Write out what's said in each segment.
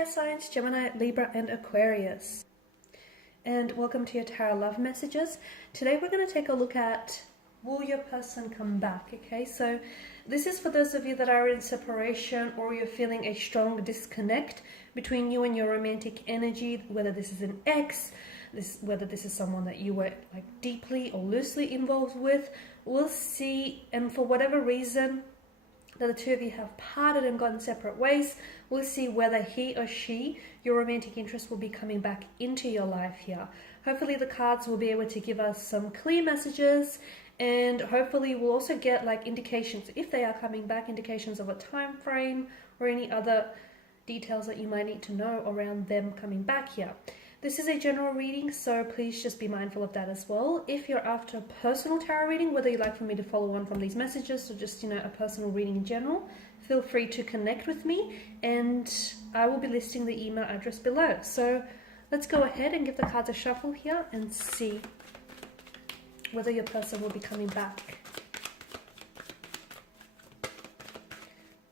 fire signs, Gemini, Libra, and Aquarius. And welcome to your Tarot Love Messages. Today we're going to take a look at, will your person come back? Okay, so this is for those of you that are in separation or you're feeling a strong disconnect between you and your romantic energy, whether this is an ex, whether this is someone that you were like deeply or loosely involved with. We'll see, and for whatever reason that the two of you have parted and gone separate ways, we'll see whether he or she, your romantic interest, will be coming back into your life here. Hopefully the cards will be able to give us some clear messages, and hopefully we'll also get like indications, if they are coming back, indications of a time frame or any other details that you might need to know around them coming back here. This is a general reading, so please just be mindful of that as well. If you're after a personal tarot reading, whether you'd like for me to follow on from these messages or just, a personal reading in general, feel free to connect with me, and I will be listing the email address below. So let's go ahead and give the cards a shuffle here and see whether your person will be coming back.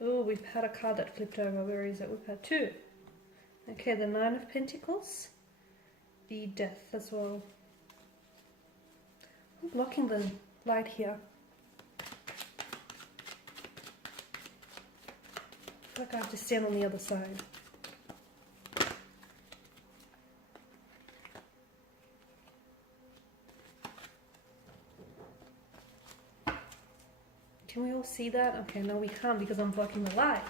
Oh, we've had a card that flipped over. Where is it? We've had two. Okay, the Nine of Pentacles. The Death as well. I'm blocking the light here. I feel like I have to stand on the other side. Can we all see that? Okay, no we can't because I'm blocking the light.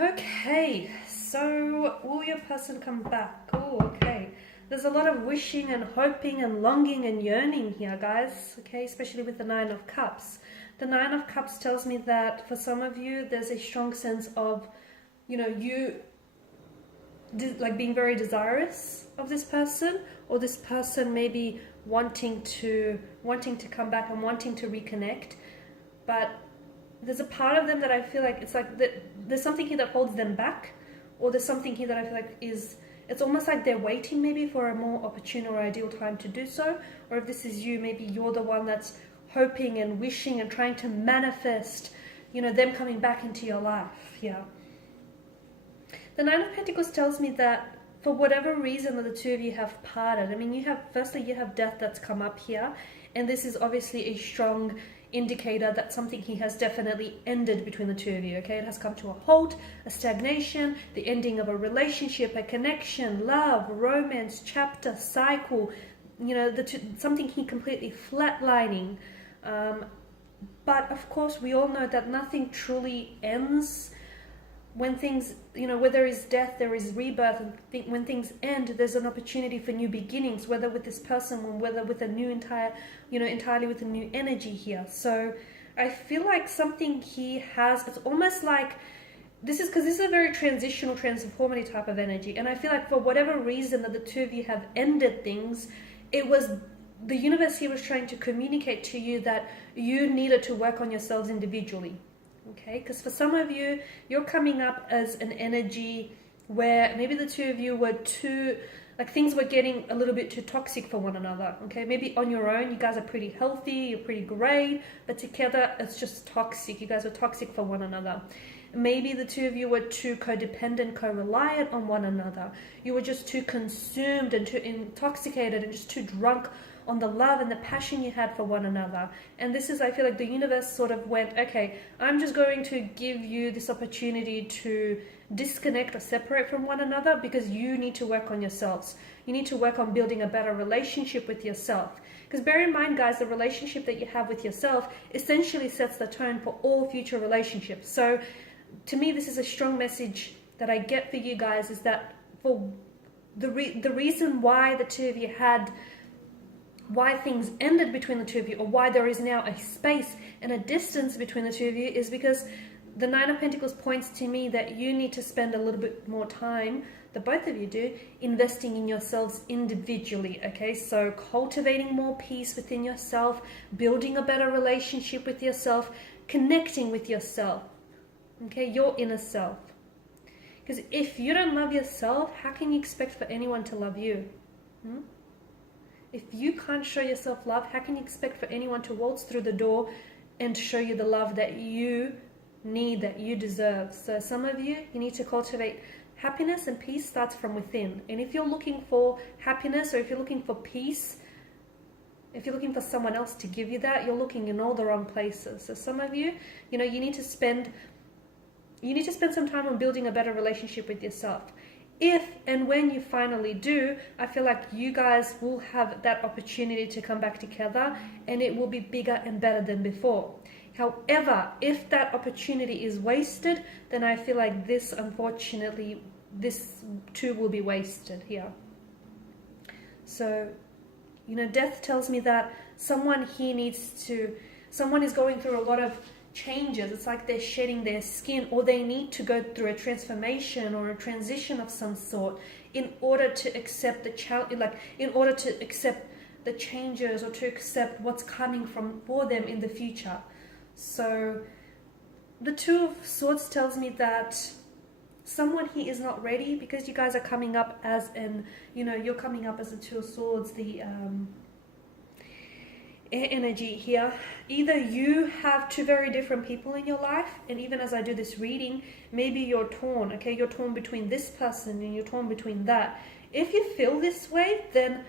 Okay, so will your person come back? Oh, okay. There's a lot of wishing and hoping and longing and yearning here, guys. Okay, especially with the Nine of Cups. The Nine of Cups tells me that for some of you, there's a strong sense of, you like being very desirous of this person, or this person maybe wanting to come back and wanting to reconnect, but there's a part of them that I feel like it's like there's something here that holds them back, or there's something here that I feel like it's almost like they're waiting maybe for a more opportune or ideal time to do so. Or if this is you, maybe you're the one that's hoping and wishing and trying to manifest, them coming back into your life. Yeah. The Nine of Pentacles tells me that for whatever reason that the two of you have parted, you have death that's come up here, and this is obviously a strong indicator that something here has definitely ended between the two of you. Okay, it has come to a halt, a stagnation, the ending of a relationship, a connection, love, romance, chapter, cycle, something here completely flatlining. But of course we all know that nothing truly ends. When things, where there is death, there is rebirth, and when things end, there's an opportunity for new beginnings, whether with this person or whether with a new entirely with a new energy here. So I feel like something here it's almost like, this is a very transitional, transformative type of energy. And I feel like for whatever reason that the two of you have ended things, it was the universe here was trying to communicate to you that you needed to work on yourselves individually. Okay, because for some of you, you're coming up as an energy where maybe the two of you were things were getting a little bit too toxic for one another. Okay, maybe on your own, you guys are pretty healthy, you're pretty great, but together it's just toxic. You guys are toxic for one another. Maybe the two of you were too codependent, co-reliant on one another. You were just too consumed and too intoxicated and just too drunk on the love and the passion you had for one another. And this is, I feel like the universe sort of went, okay, I'm just going to give you this opportunity to disconnect or separate from one another because you need to work on yourselves. You need to work on building a better relationship with yourself. Because bear in mind, guys, the relationship that you have with yourself essentially sets the tone for all future relationships. So to me, this is a strong message that I get for you guys, is that for the reason why the two of you why things ended between the two of you, or why there is now a space and a distance between the two of you, is because the Nine of Pentacles points to me that you need to spend a little bit more time, the both of you do, investing in yourselves individually. Okay, so cultivating more peace within yourself, building a better relationship with yourself, connecting with yourself. Okay, your inner self. Because if you don't love yourself, how can you expect for anyone to love you? If you can't show yourself love, how can you expect for anyone to waltz through the door and show you the love that you need, that you deserve? So some of you need to cultivate happiness, and peace starts from within. And if you're looking for happiness, or if you're looking for peace, if you're looking for someone else to give you that, you're looking in all the wrong places. So some of you, you need to spend some time on building a better relationship with yourself. If and when you finally do, I feel like you guys will have that opportunity to come back together, and it will be bigger and better than before. However, if that opportunity is wasted, then I feel like this too will be wasted here. So, death tells me that someone is going through a lot of changes. It's like they're shedding their skin, or they need to go through a transformation or a transition of some sort in order to accept in order to accept the changes, or to accept what's coming for them in the future. So the Two of Swords tells me that someone here is not ready, because you guys are coming up as you're coming up as the Two of Swords, the air energy here. Either you have two very different people in your life, and even as I do this reading, maybe you're torn, okay? You're torn between this person and you're torn between that. If you feel this way, then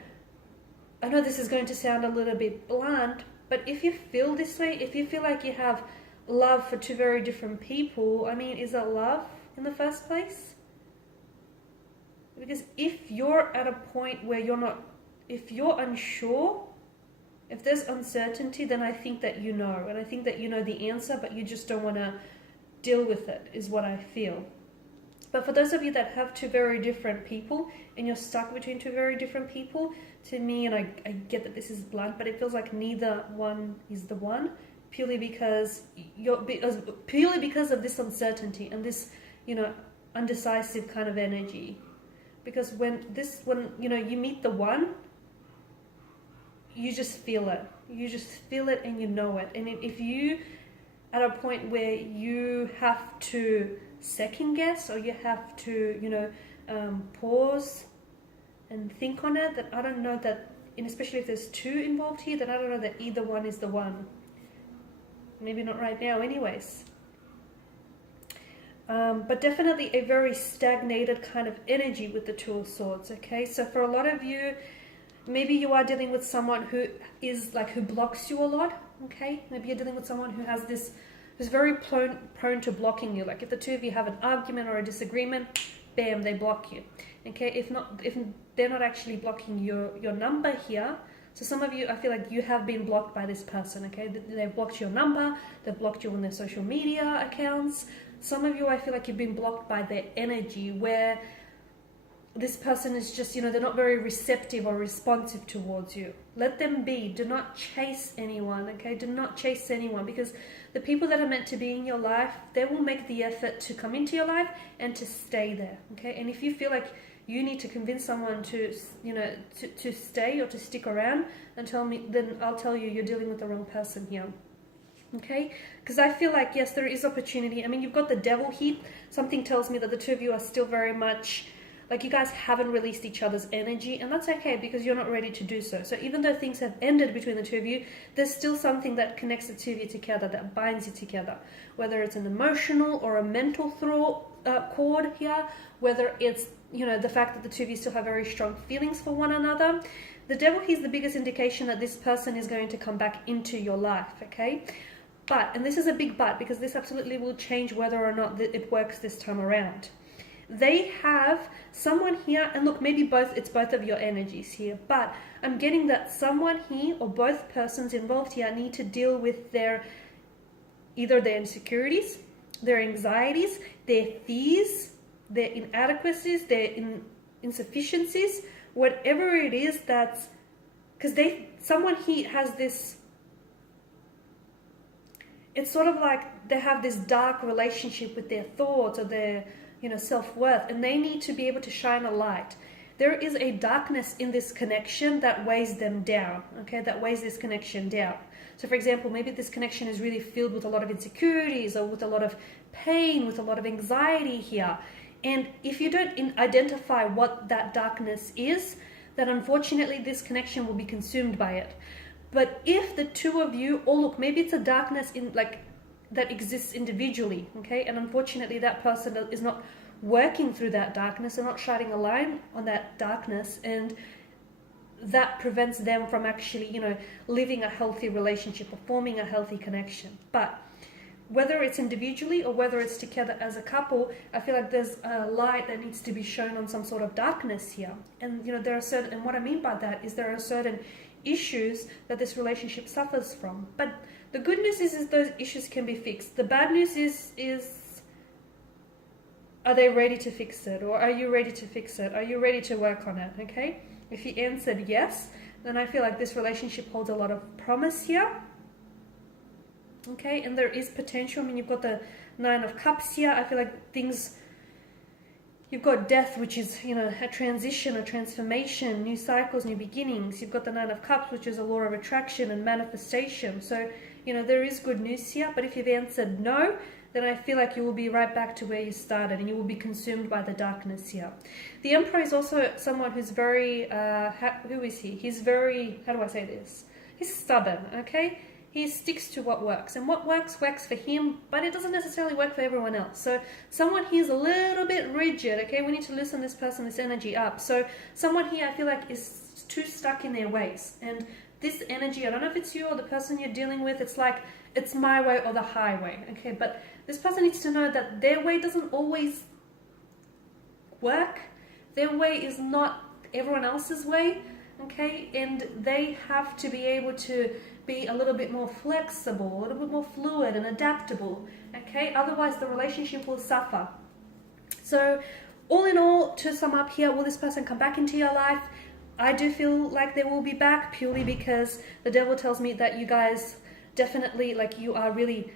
I know this is going to sound a little bit blunt, but if you feel this way, if you feel like you have love for two very different people, I mean, is it love in the first place? Because if you're at a point where if you're unsure, if there's uncertainty, then I think that and I think that you know the answer, but you just don't want to deal with it, is what I feel. But for those of you that have two very different people, and you're stuck between two very different people, to me, and I get that this is blunt, but it feels like neither one is the one, purely because of this uncertainty and this, undecisive kind of energy. Because when you meet the one, you just feel it. You just feel it and you know it. And if you at a point where you have to second guess, or you have to, pause and think on it, then I don't know that, and especially if there's two involved here, then I don't know that either one is the one. Maybe not right now anyways. But definitely a very stagnated kind of energy with the Two of Swords, okay? So for a lot of you, maybe you are dealing with someone who blocks you a lot, okay? Maybe you're dealing with someone who's very prone to blocking you. Like if the two of you have an argument or a disagreement, bam, they block you, okay? If they're not actually blocking your number here, so some of you, I feel like you have been blocked by this person, okay? They've blocked your number, they've blocked you on their social media accounts. Some of you, I feel like you've been blocked by their energy, where this person is just, they're not very receptive or responsive towards you. Let them be. Do not chase anyone, okay? Do not chase anyone, because the people that are meant to be in your life, they will make the effort to come into your life and to stay there, okay? And if you feel like you need to convince someone to stay or to stick around, then I'll tell you, you're dealing with the wrong person here. Okay, because I feel like, yes, there is opportunity. I mean, you've got the Devil here. Something tells me that the two of you are still very much, like, you guys haven't released each other's energy, and that's okay, because you're not ready to do so. So even though things have ended between the two of you, there's still something that connects the two of you together, that binds you together. Whether it's an emotional or a mental cord here, whether it's, the fact that the two of you still have very strong feelings for one another. The Devil here is the biggest indication that this person is going to come back into your life, okay? But, and this is a big but, because this absolutely will change whether or not it works this time around. They have someone here, and look, maybe it's both of your energies here, but I'm getting that someone here, or both persons involved here, need to deal with either their insecurities, their anxieties, their fears, their inadequacies, their insufficiencies, whatever it is because someone here has this. It's sort of like they have this dark relationship with their thoughts or their, self-worth, and they need to be able to shine a light. There is a darkness in this connection that weighs them down, okay, that weighs this connection down. So for example, maybe this connection is really filled with a lot of insecurities, or with a lot of pain, with a lot of anxiety here. And if you don't identify what that darkness is, that unfortunately this connection will be consumed by it. But if the two of you, or look, maybe it's a darkness in like that exists individually, okay, and unfortunately that person is not working through that darkness and not shining a light on that darkness, and that prevents them from actually, you know, living a healthy relationship or forming a healthy connection. But whether it's individually or whether it's together as a couple, I feel like there's a light that needs to be shown on some sort of darkness here. And, you know, there are certain, and what I mean by that is there are certain issues that this relationship suffers from. But the good news is those issues can be fixed. The bad news is are they ready to fix it? Or are you ready to fix it? Are you ready to work on it? Okay? If you answered yes, then I feel like this relationship holds a lot of promise here. Okay, and there is potential. I mean, you've got the Nine of Cups here. I feel like things, you've got death, which is, you know, a transition, a transformation, new cycles, new beginnings. You've got the Nine of Cups, which is a law of attraction and manifestation. So, you know, there is good news here. But if you've answered no, then I feel like you will be right back to where you started and you will be consumed by the darkness here. The Emperor is also someone who's very, who is he? He's very, how do I say this? He's stubborn, okay? He sticks to what works, and what works for him, but it doesn't necessarily work for everyone else. So someone here is a little bit rigid, okay? We need to loosen this person, this energy up. So someone here I feel like is too stuck in their ways, and this energy, I don't know if it's you or the person you're dealing with, it's like, it's my way or the highway, okay? But this person needs to know that their way doesn't always work. Their way is not everyone else's way, okay? And they have to be able to be a little bit more flexible, a little bit more fluid and adaptable, okay? Otherwise the relationship will suffer. So all in all, to sum up here, will this person come back into your life? I do feel like they will be back, purely because the devil tells me that you guys definitely, like, you are really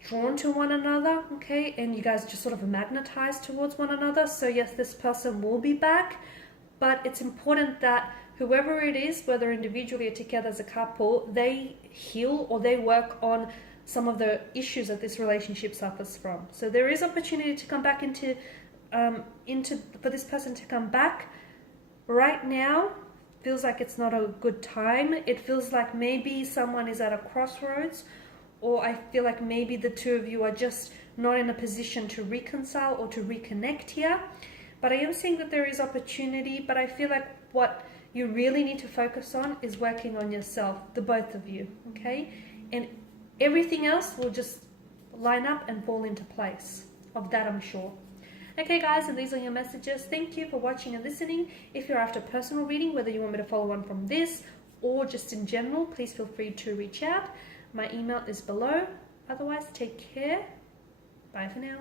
drawn to one another, okay? And you guys just sort of magnetize towards one another. So yes, this person will be back, but it's important that whoever it is, whether individually or together as a couple, they heal or they work on some of the issues that this relationship suffers from. So there is opportunity to come back into for this person to come back. Right now, feels like it's not a good time. It feels like maybe someone is at a crossroads, or I feel like maybe the two of you are just not in a position to reconcile or to reconnect here. But I am seeing that there is opportunity, but I feel like what you really need to focus on is working on yourself, the both of you, okay? And everything else will just line up and fall into place. Of that, I'm sure. Okay, guys, and these are your messages. Thank you for watching and listening. If you're after personal reading, whether you want me to follow on from this or just in general, please feel free to reach out. My email is below. Otherwise, take care. Bye for now.